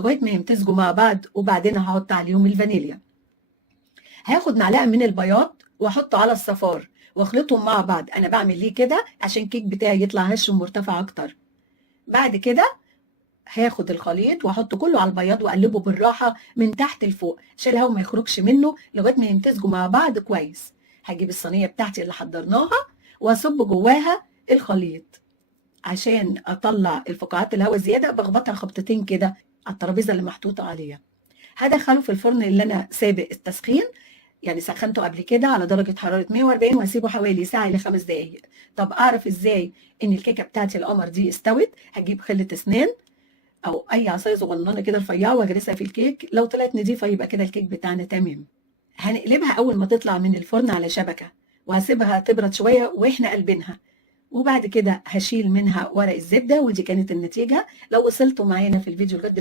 لغايه ما يمتزجوا مع بعض، وبعدين هحط عليهم الفانيليا. هاخد معلقه من البياض واحطه على الصفار واخلطهم مع بعض. انا بعمل ليه كده؟ عشان الكيك بتاعي يطلع هش ومرتفع اكتر. بعد كده هاخد الخليط واحطه كله على البياض واقلبه بالراحه من تحت لفوق عشان الهواء ما يخرجش منه لغايه ما يمتزجوا مع بعض كويس. هجيب الصينيه بتاعتي اللي حضرناها واصب جواها الخليط. عشان اطلع الفقاعات الهواء زياده بخبطها خبطتين كده على الترابيزه اللي محطوطه عليها. هدخله في الفرن اللي انا سابق التسخين، يعني سخنته قبل كده على درجه حراره 140 واسيبه حوالي ساعه ل5 دقائق. طب اعرف ازاي ان الكيكه بتاعتي القمر دي استوت؟ هجيب خله اسنان او اي عصايه صغننه كده رفيعه واغرسها في الكيك، لو طلعت نضيفه يبقى كده الكيك بتاعنا تمام. هنقلبها اول ما تطلع من الفرن على شبكه وهسيبها تبرد شويه واحنا قلبينها، وبعد كده هشيل منها ورق الزبده. ودي كانت النتيجه. لو وصلتوا معانا في الفيديو لغايه دلوقتي